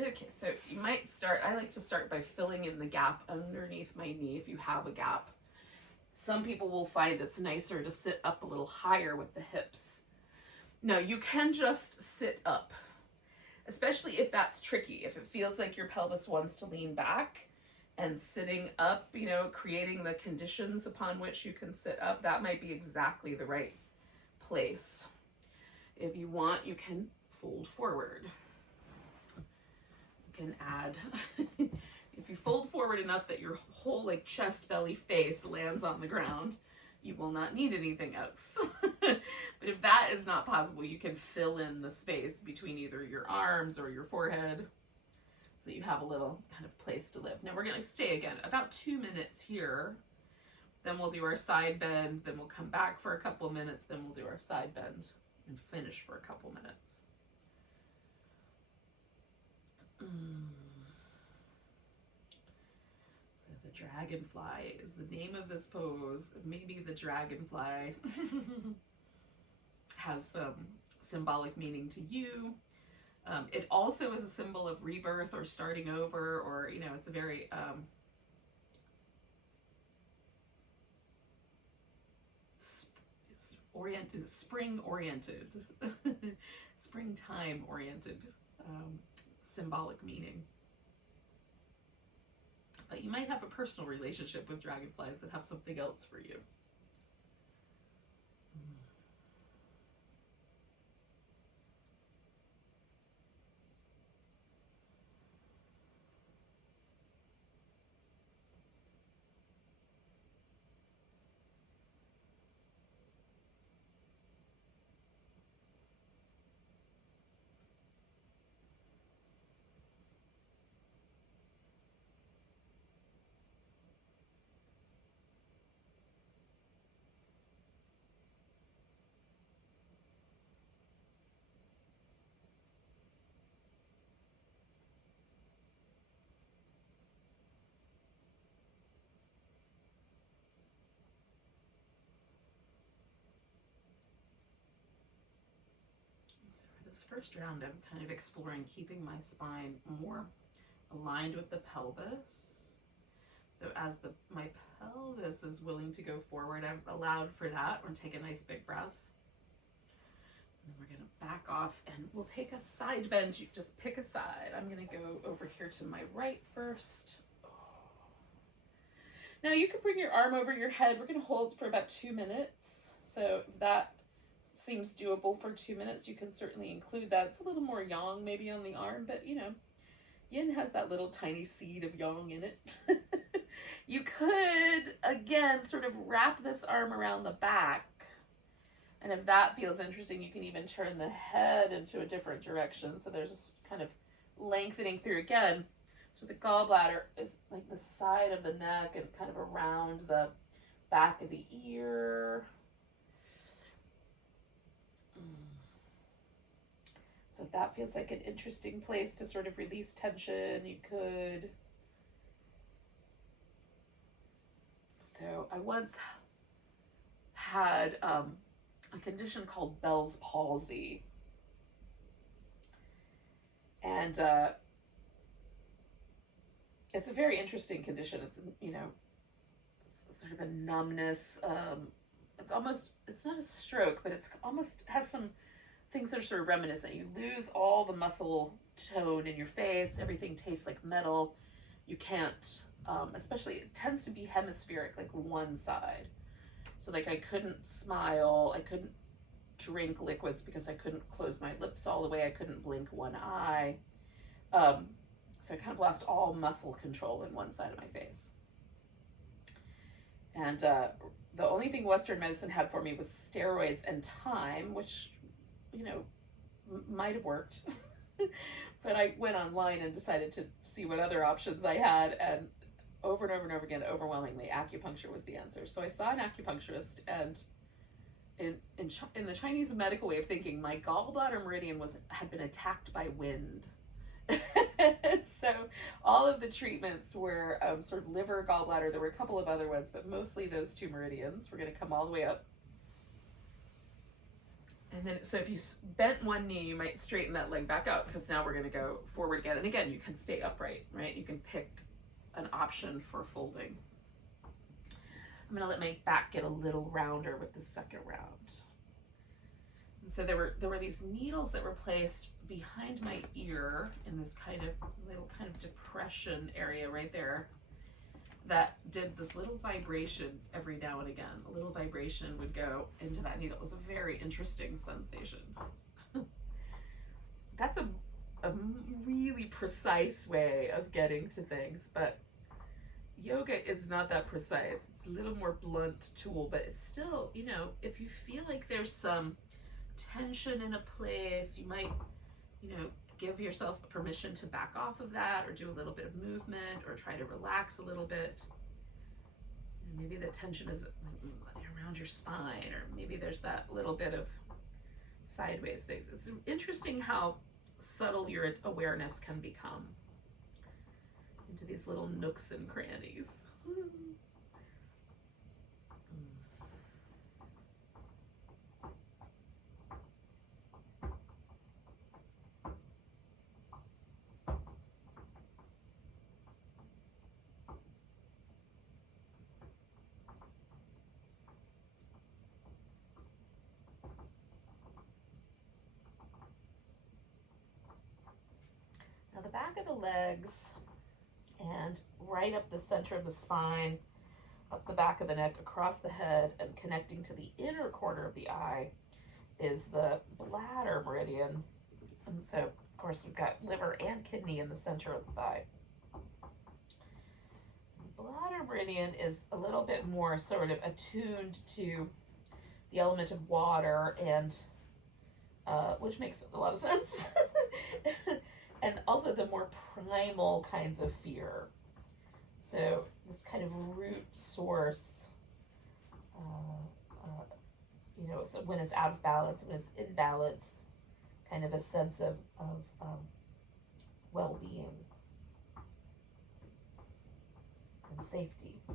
Okay, so you might start, I like to start by filling in the gap underneath my knee if you have a gap. Some people will find it's nicer to sit up a little higher with the hips. No, you can just sit up, especially if that's tricky. If it feels like your pelvis wants to lean back and sitting up, creating the conditions upon which you can sit up, that might be exactly the right place. If you want, you can fold forward. You can add, If you fold forward enough that your whole like chest, belly, face lands on the ground, you will not need anything else. But if that is not possible, you can fill in the space between either your arms or your forehead so you have a little kind of place to live. Now we're going to stay again about 2 minutes here. Then we'll do our side bend. Then we'll come back for a couple minutes. Then we'll do our side bend and finish for a couple minutes. So the dragonfly is the name of this pose. Maybe the dragonfly has some symbolic meaning to you. It also is a symbol of rebirth or starting over, or, you know, it's a very spring-oriented, springtime-oriented symbolic meaning. But you might have a personal relationship with dragonflies that have something else for you. This first round, I'm kind of exploring keeping my spine more aligned with the pelvis. So as my pelvis is willing to go forward, I've allowed for that. Or take a nice big breath. And then we're going to back off and we'll take a side bend. You just pick a side. I'm going to go over here to my right first. Now you can bring your arm over your head. We're going to hold for about 2 minutes. So if that seems doable for 2 minutes, you can certainly include that. It's a little more yang maybe on the arm, but you know, yin has that little tiny seed of yang in it. You could, again, sort of wrap this arm around the back. And if that feels interesting, you can even turn the head into a different direction. So there's this kind of lengthening through again. So the gallbladder is like the side of the neck and kind of around the back of the ear. So if that feels like an interesting place to sort of release tension, you could. So I once had a condition called Bell's palsy. And it's a very interesting condition. It's, you know, it's sort of a numbness. It's not a stroke, but it's almost has some things that are sort of reminiscent. You lose all the muscle tone in your face. Everything tastes like metal. You can't, especially, it tends to be hemispheric, like one side. So like I couldn't smile. I couldn't drink liquids because I couldn't close my lips all the way. I couldn't blink one eye. So I kind of lost all muscle control in one side of my face. And the only thing Western medicine had for me was steroids and time, which, you know, might have worked. But I went online and decided to see what other options I had, and over and over and over again, overwhelmingly, acupuncture was the answer. So I saw an acupuncturist, and in the Chinese medical way of thinking, my gallbladder meridian had been attacked by wind. So all of the treatments were sort of liver, gallbladder. There were a couple of other ones, but mostly those two meridians. We're going to come all the way up. And then, so if you bent one knee, you might straighten that leg back out, because now we're going to go forward again. And again, you can stay upright, right? You can pick an option for folding. I'm going to let my back get a little rounder with the second round. And so there were these needles that were placed behind my ear in this kind of little kind of depression area right there that did this little vibration every now and again. A little vibration would go into that needle. It was a very interesting sensation. That's a really precise way of getting to things, but yoga is not that precise. It's a little more blunt tool, but it's still, you know, if you feel like there's some tension in a place, you might, you know, give yourself permission to back off of that, or do a little bit of movement, or try to relax a little bit. And maybe the tension is around your spine, or maybe there's that little bit of sideways things. It's interesting how subtle your awareness can become into these little nooks and crannies. Now the back of the legs and right up the center of the spine, up the back of the neck, across the head, and connecting to the inner corner of the eye is the Bladder Meridian. And so, of course, we've got liver and kidney in the center of the thigh. The Bladder Meridian is a little bit more sort of attuned to the element of water, and which makes a lot of sense. And also the more primal kinds of fear. So this kind of root source, you know, so when it's out of balance, when it's in balance, kind of a sense of well-being and safety. All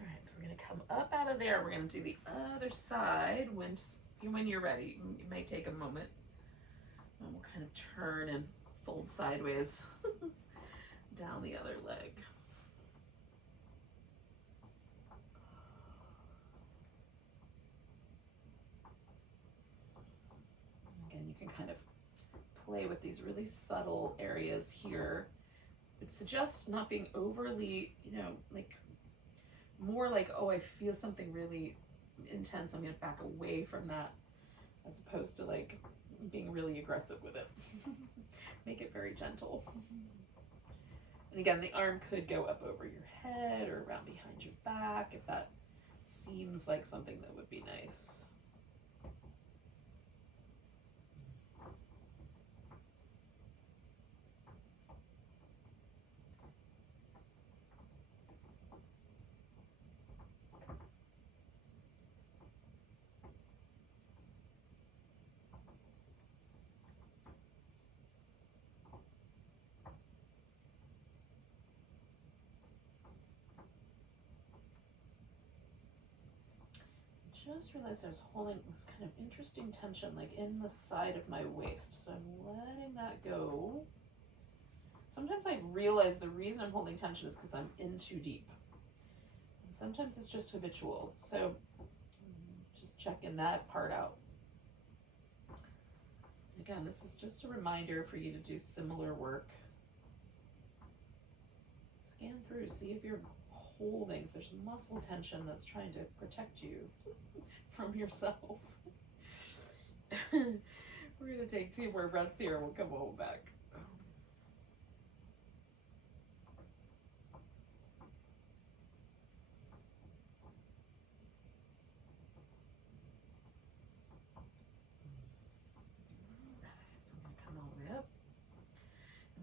right, so we're going to come up out of there. We're going to do the other side when you're ready. It may take a moment. And we'll kind of turn and fold sideways down the other leg. Again, you can kind of play with these really subtle areas here. It suggests not being overly, you know, like more like, oh, I feel something really intense, I'm going to back away from that, as opposed to like being really aggressive with it. Make it very gentle. And again, the arm could go up over your head or around behind your back if that seems like something that would be nice. Just realized I was holding this kind of interesting tension like in the side of my waist, so I'm letting that go. Sometimes I realize the reason I'm holding tension is because I'm in too deep, and sometimes it's just habitual, so just checking that part out. Again, this is just a reminder for you to do similar work. Scan through, see if you're holding, if there's muscle tension that's trying to protect you from yourself. We're going to take 2 more breaths here and we'll come home back.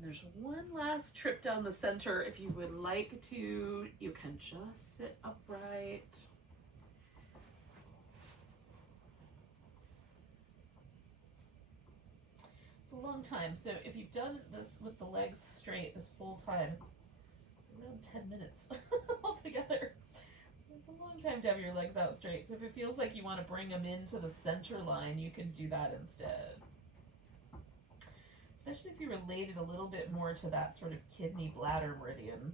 There's one last trip down the center. If you would like to, you can just sit upright. It's a long time. So if you've done this with the legs straight this whole time, it's around 10 minutes altogether. So it's a long time to have your legs out straight. So if it feels like you want to bring them into the center line, you can do that instead. Especially if you related a little bit more to that sort of kidney bladder meridian.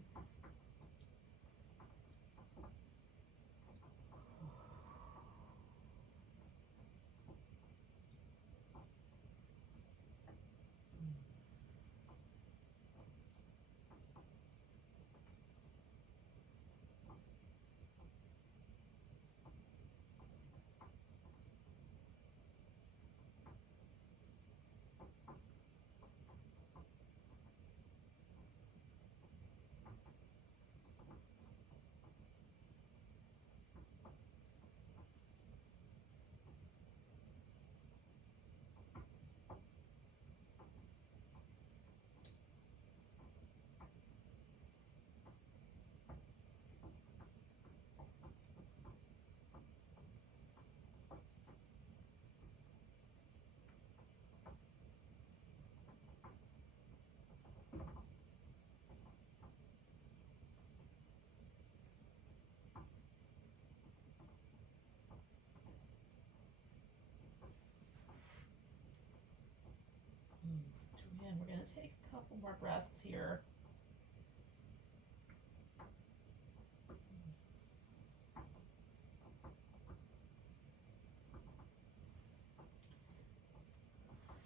going to take a couple more breaths here.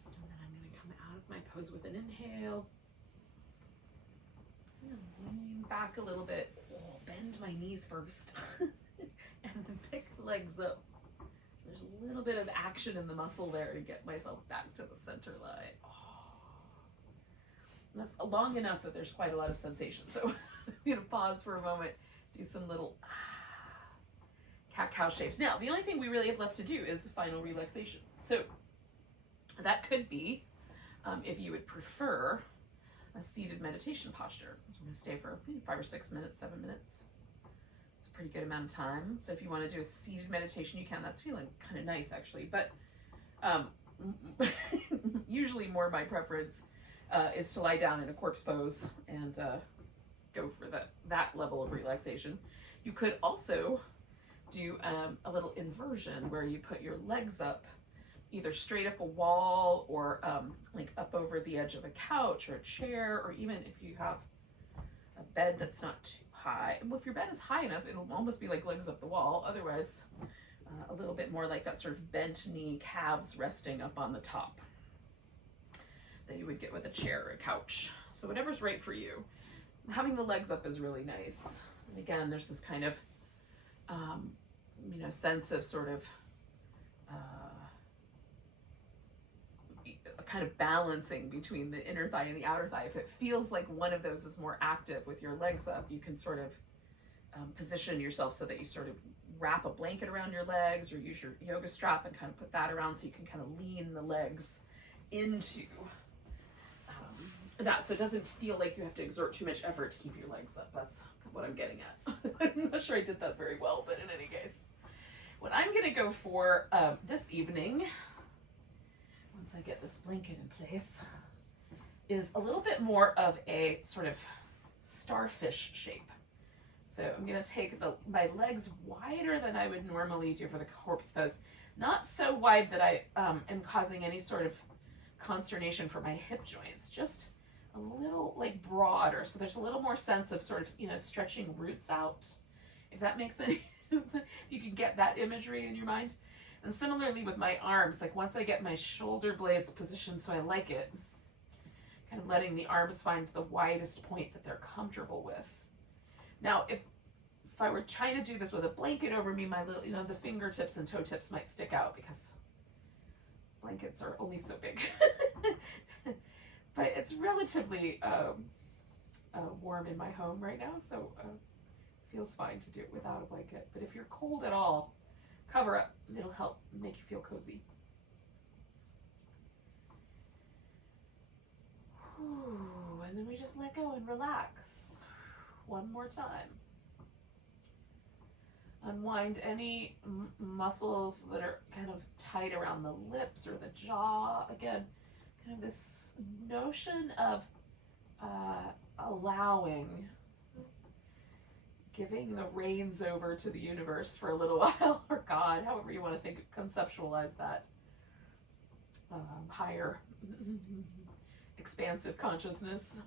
And then I'm going to come out of my pose with an inhale. Lean back a little bit. Oh, bend my knees first. And then pick the legs up. There's a little bit of action in the muscle there to get myself back to the center line. Oh. That's long enough that there's quite a lot of sensation. So I'm going to pause for a moment, do some little cat-cow shapes. Now, the only thing we really have left to do is the final relaxation. So that could be, if you would prefer, a seated meditation posture. So we're going to stay for 5 or 6 minutes, 7 minutes. It's a pretty good amount of time. So if you want to do a seated meditation, you can. That's feeling kind of nice, actually. But usually more my preference is to lie down in a corpse pose and go for that level of relaxation. You could also do a little inversion where you put your legs up either straight up a wall or like up over the edge of a couch or a chair, or even if you have a bed that's not too high. Well, if your bed is high enough, it'll almost be like legs up the wall. Otherwise, a little bit more like that sort of bent knee, calves resting up on the top that you would get with a chair or a couch. So whatever's right for you. Having the legs up is really nice. And again, there's this kind of, sense of sort of, kind of balancing between the inner thigh and the outer thigh. If it feels like one of those is more active with your legs up, you can sort of position yourself so that you sort of wrap a blanket around your legs or use your yoga strap and kind of put that around so you can kind of lean the legs into that, so it doesn't feel like you have to exert too much effort to keep your legs up. That's what I'm getting at. I'm not sure I did that very well, but in any case, what I'm going to go for this evening, once I get this blanket in place, is a little bit more of a sort of starfish shape. So I'm going to take my legs wider than I would normally do for the corpse pose. Not so wide that I am causing any sort of consternation for my hip joints, just a little like broader. So there's a little more sense of sort of, stretching roots out, if that makes any, you can get that imagery in your mind. And similarly with my arms, like once I get my shoulder blades positioned so I like it, kind of letting the arms find the widest point that they're comfortable with. Now, if I were trying to do this with a blanket over me, my little, the fingertips and toe tips might stick out because blankets are only so big. But it's relatively warm in my home right now, so it feels fine to do it without a blanket. But if you're cold at all, cover up. It'll help make you feel cozy. Ooh, and then we just let go and relax. One more time. Unwind any muscles that are kind of tight around the lips or the jaw. Again, kind of this notion of allowing, giving the reins over to the universe for a little while, or God, however you want to conceptualize that higher, expansive consciousness.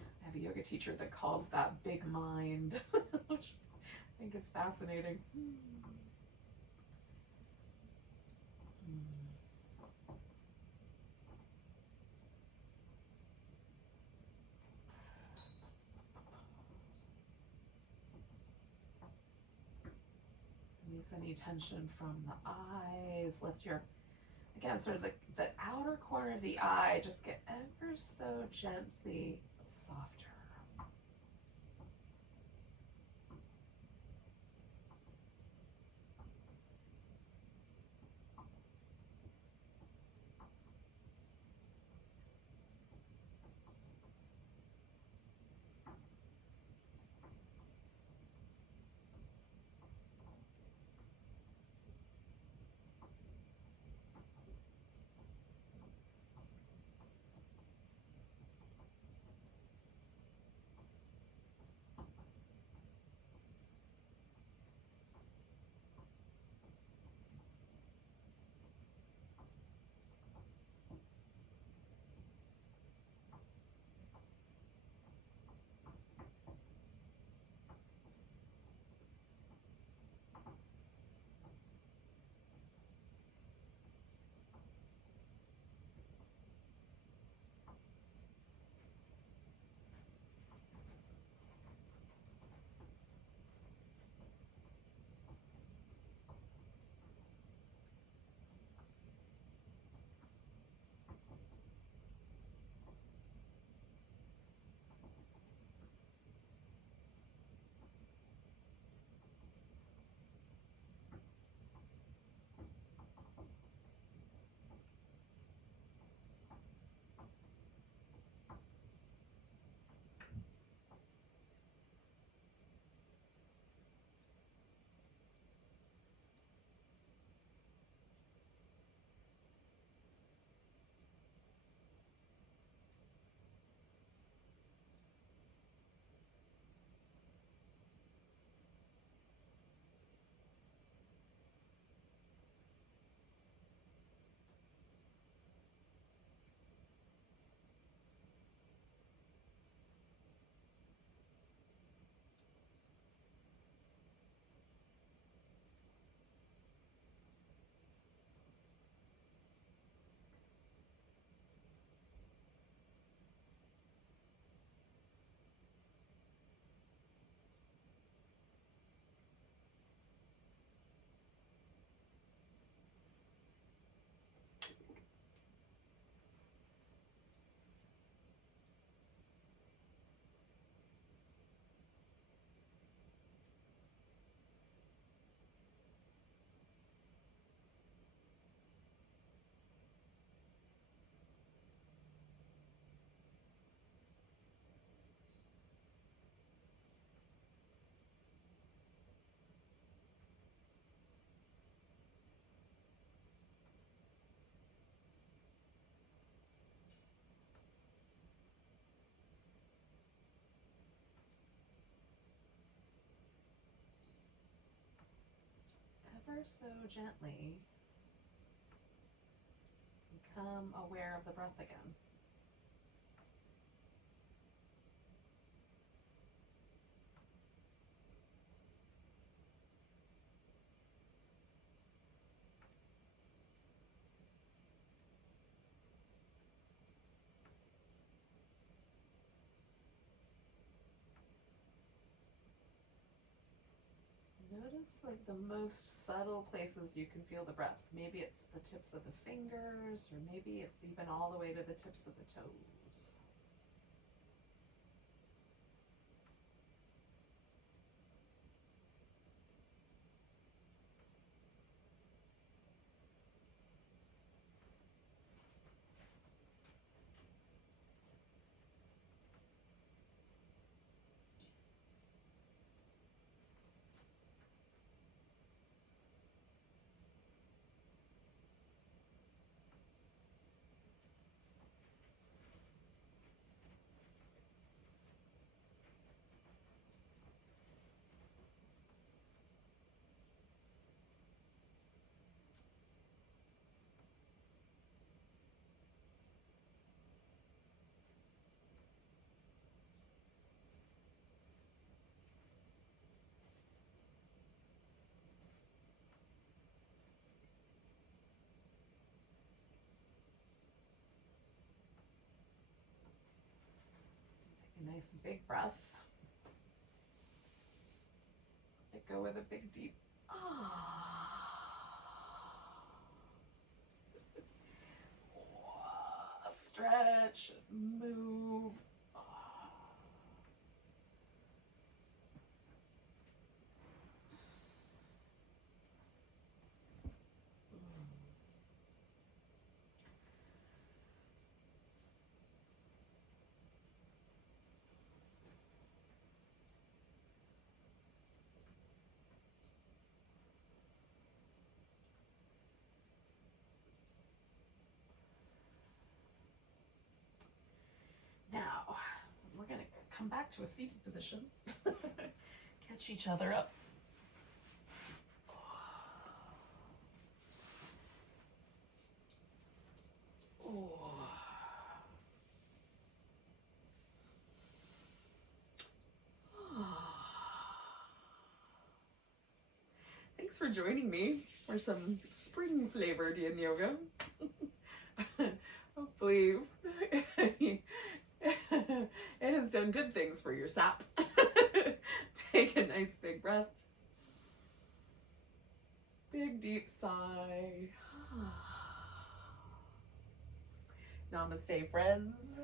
I have a yoga teacher that calls that big mind, which I think is fascinating. Release any tension from the eyes. Lift your, again, sort of the outer corner of the eye, just get ever so gently softer. ever so gently become aware of the breath again. Notice like the most subtle places you can feel the breath. Maybe it's the tips of the fingers, or maybe it's even all the way to the tips of the toes. Take a nice big breath. Let go with a big deep stretch, move. Now, we're going to come back to a seated position. Catch each other up. Thanks for joining me for some spring flavored Yin Yoga. Hopefully it has done good things for your sap. Take a nice big breath. Big deep sigh. Namaste, friends.